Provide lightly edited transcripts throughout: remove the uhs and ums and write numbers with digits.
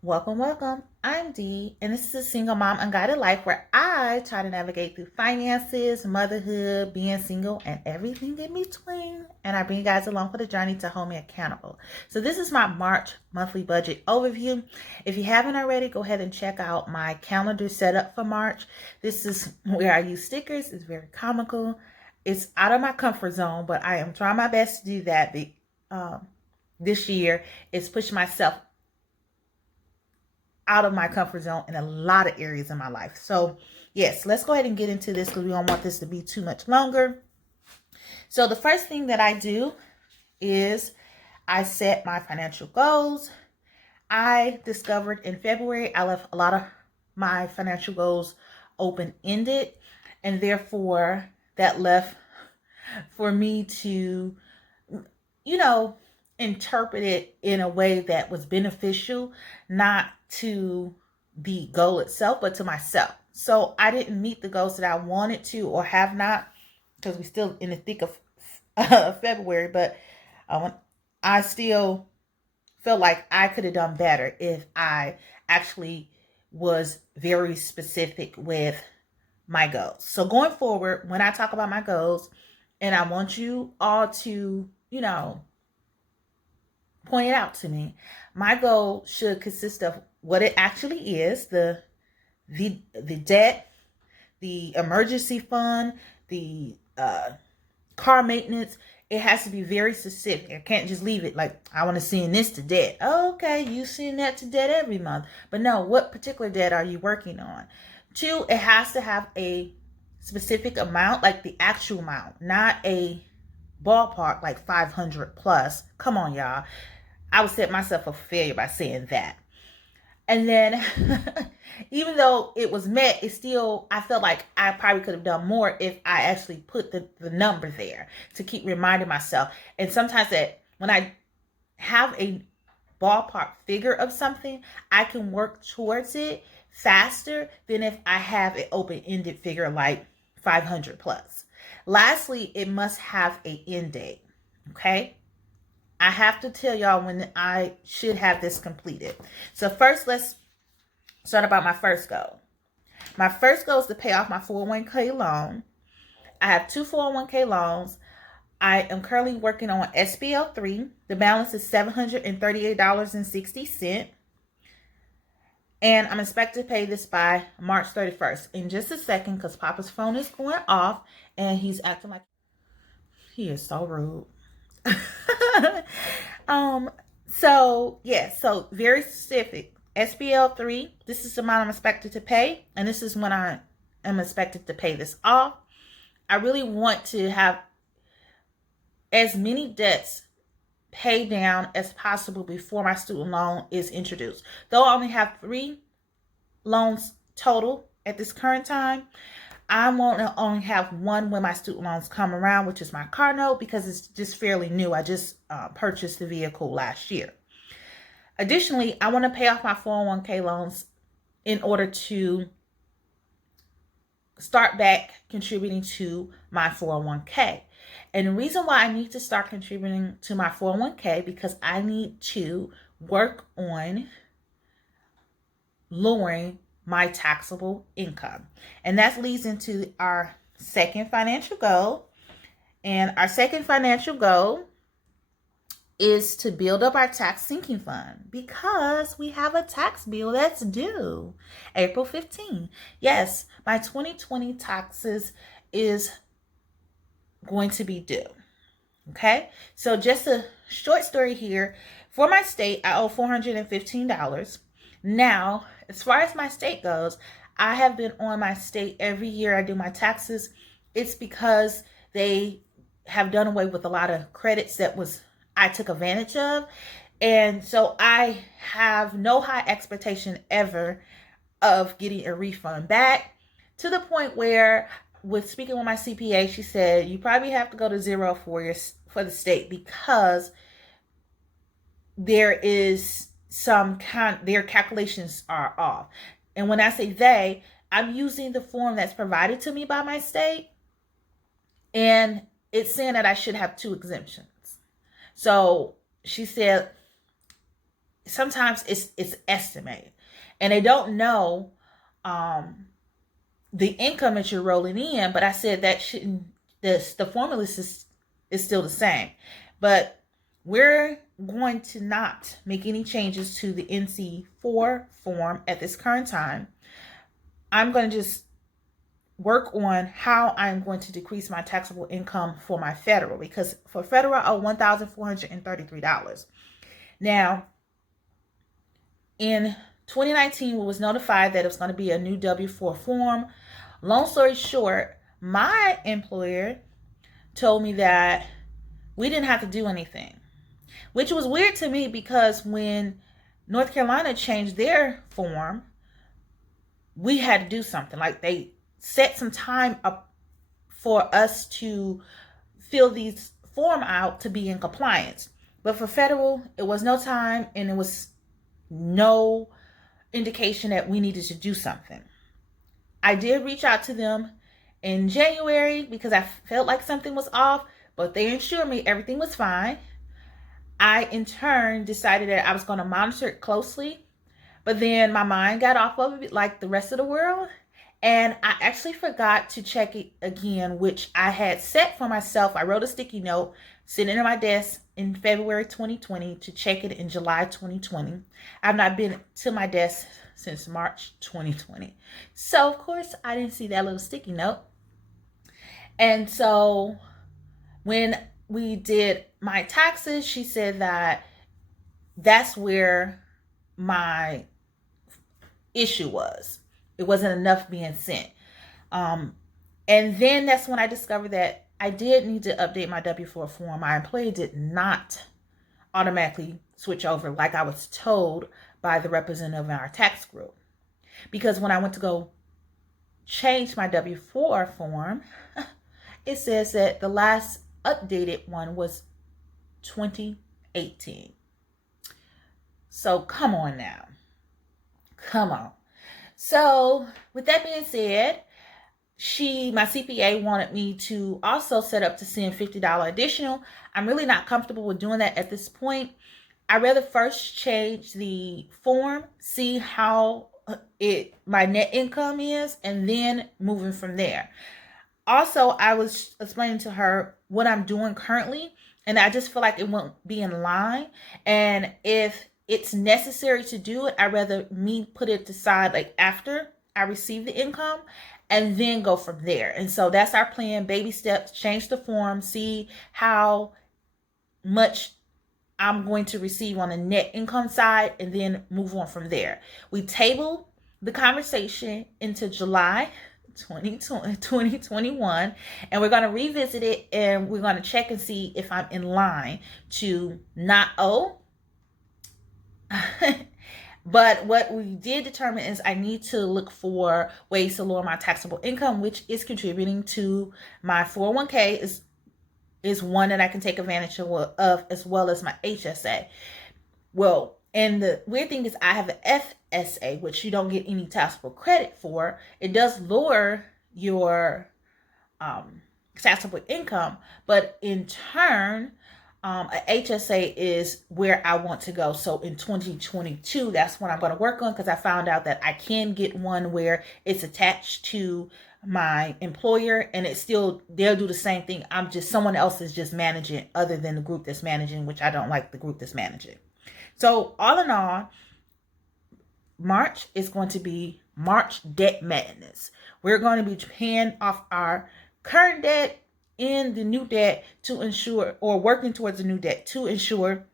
Welcome, welcome. I'm Dee, and this is a single mom unguided life where I try to navigate through finances, motherhood, being single, and everything in between. And I bring you guys along for the journey to hold me accountable. So this is my March monthly budget overview. If you haven't already, go ahead and check out my calendar setup for March. This is where I use stickers. It's very comical. It's out of my comfort zone, but I am trying my best to do that. This year is pushing myself out of my comfort zone in a lot of areas in my life. So yes, let's go ahead and get into this because we don't want this to be too much longer. So the first thing that I do is I set my financial goals. I discovered in February, I left a lot of my financial goals open-ended, and therefore that left for me to, interpret it in a way that was beneficial, not to the goal itself, but to myself. So I didn't meet the goals that I wanted to or have not, because we're still in the thick of February, but I still feel like I could have done better if I actually was very specific with my goals. So going forward, when I talk about my goals, and I want you all to, point it out to me, my goal should consist of what it actually is, the debt, the emergency fund, the car maintenance. It has to be very specific. I can't just leave it like, I want to send this to debt. Okay, you send that to debt every month. But no, what particular debt are you working on? 2, it has to have a specific amount, like the actual amount, not a ballpark like 500 plus. Come on, y'all. I would set myself up for failure by saying that. And then, even though it was met, it still, I felt like I probably could have done more if I actually put the number there to keep reminding myself. And sometimes that when I have a ballpark figure of something, I can work towards it faster than if I have an open-ended figure like 500 plus. Lastly, it must have an end date. Okay. I have to tell y'all when I should have this completed. So first, let's start about my first goal. My first goal is to pay off my 401k loan. I have 2 401k loans. I am currently working on SBL 3. The balance is $738.60. And I'm expected to pay this by March 31st. In just a second, because Papa's phone is going off and he's acting like he is so rude. So very specific. SBL 3, this is the amount I'm expected to pay, and this is when I am expected to pay this off. I really want to have as many debts paid down as possible before my student loan is introduced. Though I only have 3 loans total at this current time, I want to only have one when my student loans come around, which is my car note, because it's just fairly new. I just purchased the vehicle last year. Additionally, I want to pay off my 401k loans in order to start back contributing to my 401k. And the reason why I need to start contributing to my 401k, because I need to work on lowering my taxable income. And that leads into our second financial goal. And our second financial goal is to build up our tax sinking fund, because we have a tax bill that's due April 15. Yes, my 2020 taxes is going to be due. Okay, so just a short story here. For my state, I owe $415. Now, as far as my state goes, I have been on my state every year I do my taxes. It's because they have done away with a lot of credits that I took advantage of. And so I have no high expectation ever of getting a refund back, to the point where, with speaking with my CPA, she said, you probably have to go to zero for the state, because there is their calculations are off. And when I say they, I'm using the form that's provided to me by my state, and it's saying that I should have 2 exemptions. So she said, sometimes it's estimated, and they don't know the income that you're rolling in. But I said that shouldn't, the formula is still the same. But we're going to not make any changes to the NC4 form at this current time. I'm going to just work on how I'm going to decrease my taxable income for my federal, because for federal I owe $1,433. Now, in 2019, we was notified that it was going to be a new W-4 form. Long story short, my employer told me that we didn't have to do anything, which was weird to me, because when North Carolina changed their form, we had to do something. Like, they set some time up for us to fill these form out to be in compliance. But for federal, it was no time, and it was no indication that we needed to do something. I did reach out to them in January because I felt like something was off, but they assured me everything was fine. I, in turn, decided that I was going to monitor it closely, but then my mind got off of it like the rest of the world, and I actually forgot to check it again, which I had set for myself. I wrote a sticky note sitting at my desk in February 2020 to check it in July 2020. I've not been to my desk since March 2020. So, of course, I didn't see that little sticky note. And so when we did my taxes, she said that that's where my issue was. It wasn't enough being sent. And then that's when I discovered that I did need to update my W-4 form. My employee did not automatically switch over like I was told by the representative in our tax group. Because when I went to go change my W-4 form, it says that the last updated one was 2018. So come on now. Come on. So with that being said, my CPA wanted me to also set up to send $50 additional. I'm really not comfortable with doing that at this point. I'd rather first change the form, see how my net income is, and then moving from there. Also, I was explaining to her what I'm doing currently, and I just feel like it won't be in line. And if it's necessary to do it, I'd rather me put it aside like after I receive the income and then go from there. And so that's our plan. Baby steps, change the form, see how much I'm going to receive on the net income side, and then move on from there. We table the conversation into July 2021, and we're going to revisit it, and we're going to check and see if I'm in line to not owe. But what we did determine is I need to look for ways to lower my taxable income, which is contributing to my 401k is one that I can take advantage of, as well as my HSA. Well, and the weird thing is I have an FSA, which you don't get any taxable credit for. It does lower your taxable income, but in turn, a HSA is where I want to go. So in 2022, that's what I'm going to work on, because I found out that I can get one where it's attached to my employer, and it's still, they'll do the same thing. Someone else is just managing other than the group that's managing, which I don't like the group that's managing. So all in all, March is going to be March debt madness. We're going to be paying off our current debt in the new debt to ensure, or working towards the new debt to ensure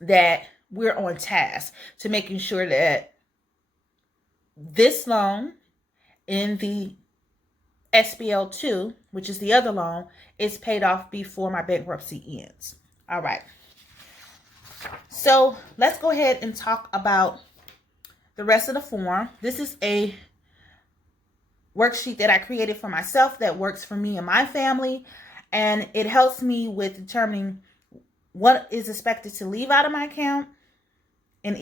that we're on task to making sure that this loan in the SBL2, which is the other loan, is paid off before my bankruptcy ends. All right. So let's go ahead and talk about the rest of the form. This is a worksheet that I created for myself that works for me and my family, and it helps me with determining what is expected to leave out of my account and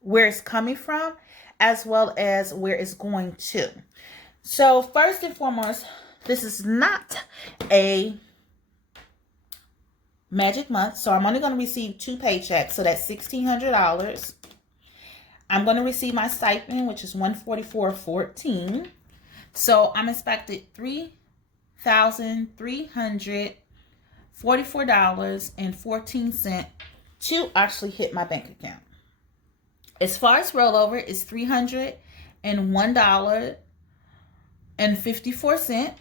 where it's coming from, as well as where it's going to. So first and foremost, this is not a magic month. So I'm only going to receive 2 paychecks. So that's $1,600. I'm going to receive my stipend, which is $144.14. So I'm expected $3,344.14 to actually hit my bank account. As far as rollover, it's $301.54.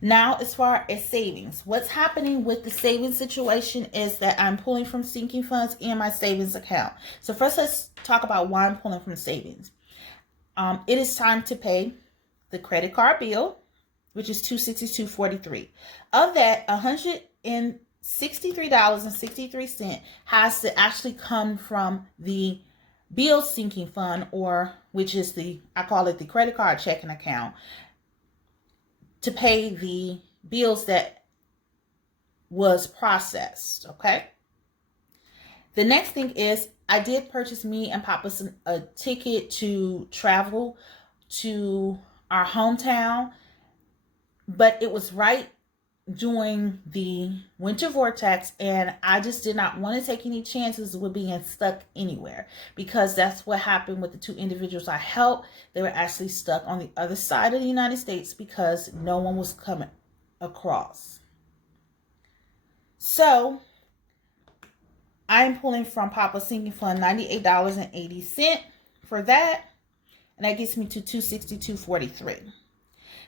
Now, as far as savings, what's happening with the savings situation is that I'm pulling from sinking funds in my savings account. So first, let's talk about why I'm pulling from savings. It is time to pay the credit card bill, which is $262.43. Of that, $163.63 has to actually come from the bill sinking fund, or which is I call it the credit card checking account, to pay the bills that was processed. Okay. The next thing is I did purchase me and Papa a ticket to travel to our hometown, but it was right during the winter vortex, and I just did not want to take any chances with being stuck anywhere, because that's what happened with the 2 individuals I helped. They were actually stuck on the other side of the United States because no one was coming across. So I'm pulling from Papa's sinking fund $98.80 for that, and that gets me to $262.43.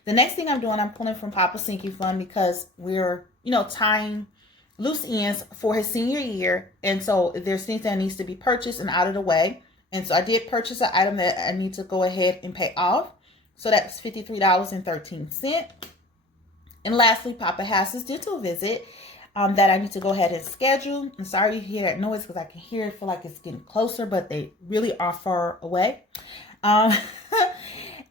The next thing I'm doing, I'm pulling from Papa's sinking fund because we're, tying loose ends for his senior year. And so there's things that needs to be purchased and out of the way. And so I did purchase an item that I need to go ahead and pay off. So that's $53.13. And lastly, Papa has his dental visit that I need to go ahead and schedule. I'm sorry you hear that noise because I can hear it, feel like it's getting closer, but they really are far away.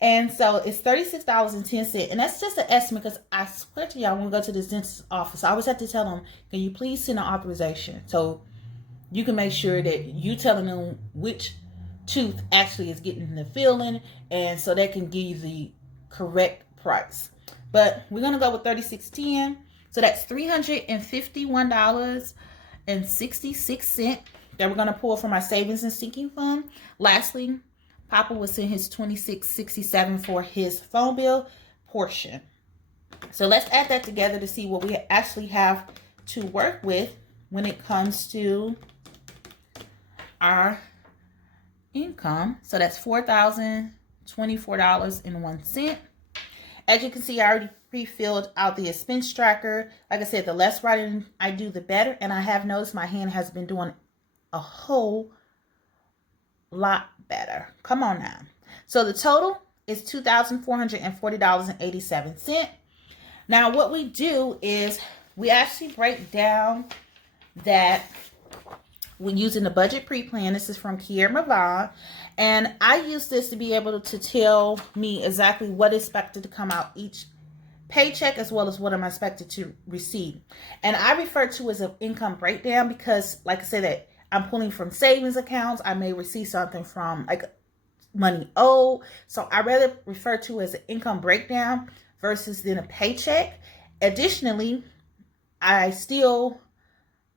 And so it's $36.10. And that's just an estimate, because I swear to y'all, when we go to this dentist's office, I always have to tell them, can you please send an authorization? So you can make sure that you telling them which tooth actually is getting the filling, and so they can give you the correct price. But we're going to go with $36.10. So that's $351.66 that we're going to pull from our savings and sinking fund. Lastly, Papa will send his $26.67 for his phone bill portion. So let's add that together to see what we actually have to work with when it comes to our income. So that's $4,024.01. As you can see, I already pre-filled out the expense tracker. Like I said, the less writing I do, the better. And I have noticed my hand has been doing a whole lot better. Come on now. So the total is $2,440.87. Now what we do is we actually break down that when using the budget pre-plan. This is from Kiera Mavon, and I use this to be able to tell me exactly what is expected to come out each paycheck, as well as what I'm expected to receive. And I refer to as an income breakdown because, like I said, that I'm pulling from savings accounts. I may receive something from like money owed. So I rather refer to as an income breakdown versus than a paycheck. Additionally, I still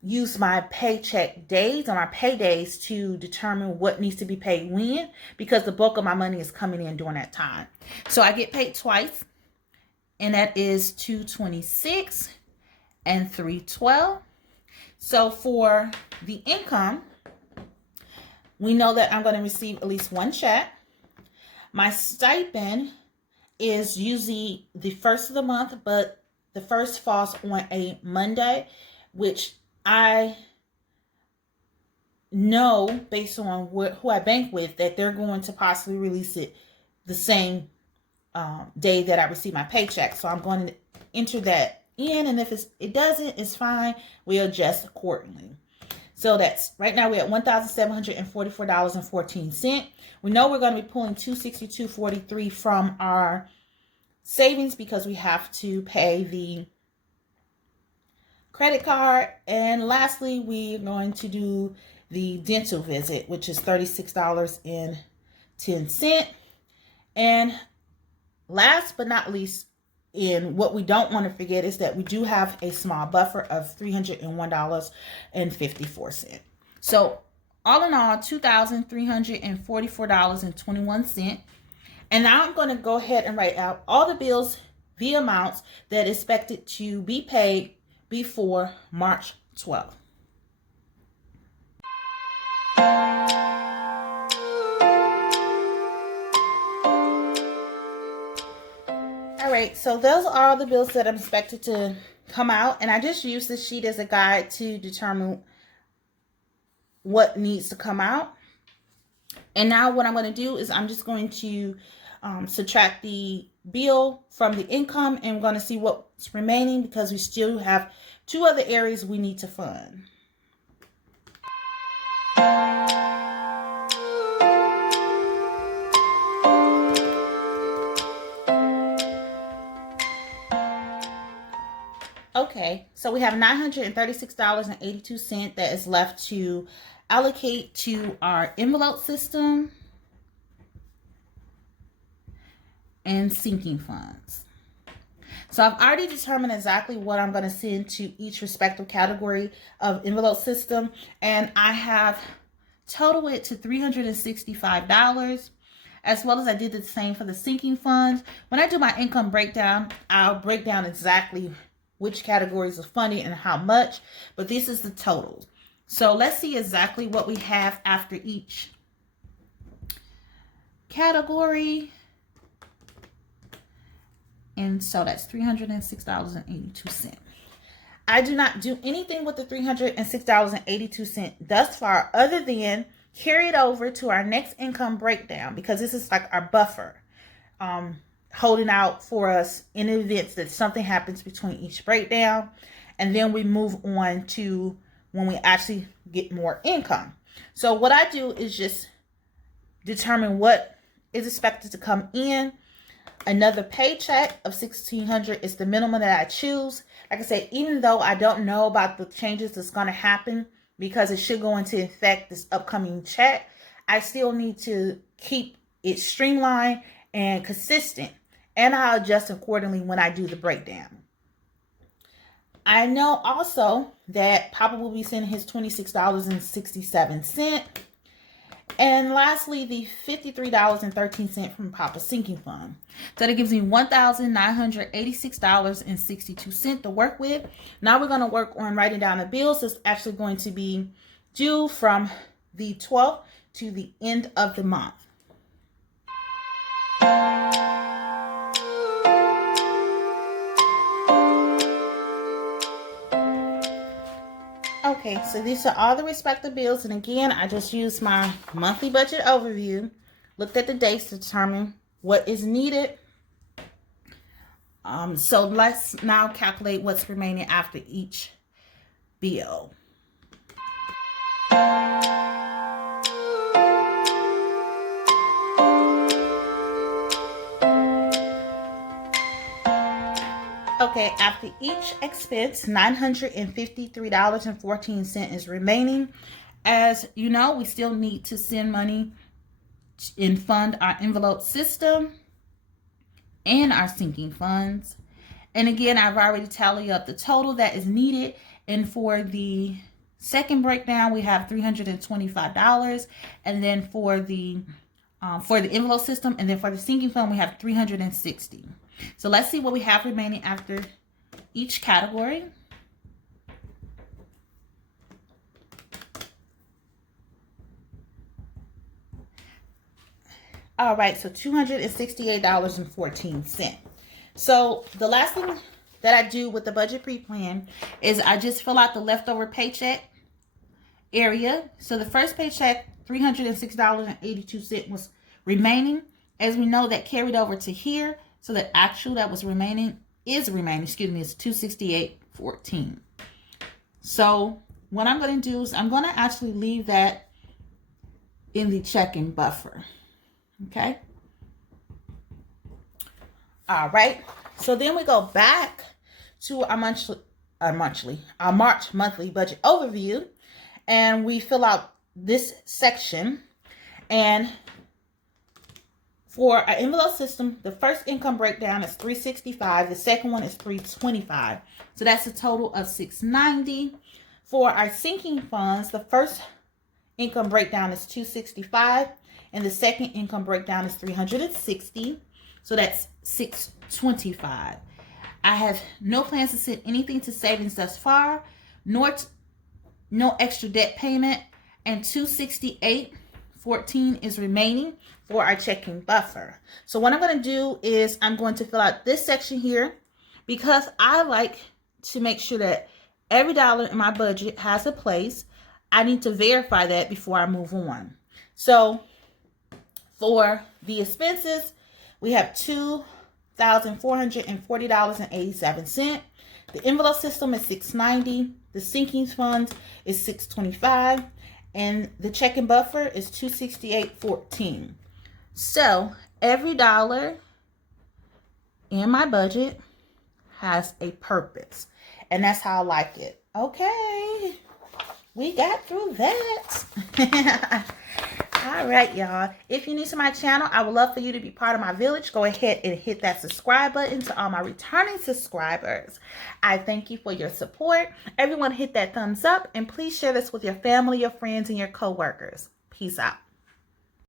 use my paycheck days or my pay days to determine what needs to be paid when, because the bulk of my money is coming in during that time. So I get paid twice, and that is $226 and $312. So for the income, we know that I'm going to receive at least one check. My stipend is usually the first of the month, but the first falls on a Monday, which I know based on who I bank with that they're going to possibly release it the same day that I receive my paycheck. So I'm going to enter that in, and if it doesn't, it's fine. We'll adjust accordingly. So that's right now we're at $1,744.14. We know we're going to be pulling $262.43 from our savings because we have to pay the credit card. And lastly, we're going to do the dental visit, which is $36.10. And last but not least, And what we don't want to forget is that we do have a small buffer of $301.54. So all in all, $2,344.21. And now I'm going to go ahead and write out all the bills, the amounts that are expected to be paid before March 12th. All right, so those are all the bills that I'm expected to come out. And I just use this sheet as a guide to determine what needs to come out. And now what I'm going to do is I'm just going to subtract the bill from the income, and we're going to see what's remaining because we still have 2 other areas we need to fund. Okay, so we have $936.82 that is left to allocate to our envelope system and sinking funds. So I've already determined exactly what I'm going to send to each respective category of envelope system, and I have totaled it to $365, as well as I did the same for the sinking funds. When I do my income breakdown, I'll break down exactly which categories are funding and how much, but this is the total. So let's see exactly what we have after each category. And so that's $306.82. I do not do anything with the $306.82 thus far, other than carry it over to our next income breakdown, because this is like our buffer, holding out for us in events that something happens between each breakdown. And then we move on to when we actually get more income. So what I do is just determine what is expected to come in. Another paycheck of $1,600 is the minimum that I choose. Like I said, even though I don't know about the changes that's going to happen, because it should go into effect this upcoming check, I still need to keep it streamlined and consistent, and I'll adjust accordingly when I do the breakdown. I know also that Papa will be sending his $26.67. And lastly, the $53.13 from Papa's sinking fund. So that gives me $1,986.62 to work with. Now we're going to work on writing down the bills that's actually going to be due from the 12th to the end of the month. Okay, so these are all the respective bills. And again, I just used my monthly budget overview, looked at the dates to determine what is needed. So let's now calculate what's remaining after each bill. Okay, after each expense, $953.14 is remaining. As you know, we still need to send money and fund our envelope system and our sinking funds. And again, I've already tallied up the total that is needed. And for the second breakdown, we have $325. And then for the envelope system, and then for the sinking fund, we have $360. So let's see what we have remaining after each category. All right, so $268.14. So the last thing that I do with the budget pre-plan is I just fill out the leftover paycheck area. So the first paycheck, $306.82 was remaining. As we know, that carried over to here. So the actual that was remaining is $268.14. So what I'm going to do is I'm going to actually leave that in the checking buffer. Okay. All right. So then we go back to our March monthly budget overview, and we fill out this section. And For our envelope system, the first income breakdown is $365. The second one is $325. So that's a total of $690. For our sinking funds, the first income breakdown is $265, and the second income breakdown is $360. So that's $625. I have no plans to send anything to savings thus far, no extra debt payment, and $268.14 is remaining for our checking buffer. So what I'm going to do is I'm going to fill out this section here because I like to make sure that every dollar in my budget has a place. I need to verify that before I move on. So for the expenses, we have $2,440.87. The envelope system is $690. The sinking fund is $625. And the checking buffer is $268.14. So every dollar in my budget has a purpose. And that's how I like it. Okay. We got through that. All right, y'all. If you're new to my channel, I would love for you to be part of my village. Go ahead and hit that subscribe button. To all my returning subscribers, I thank you for your support. Everyone hit that thumbs up, and please share this with your family, your friends, and your coworkers. Peace out.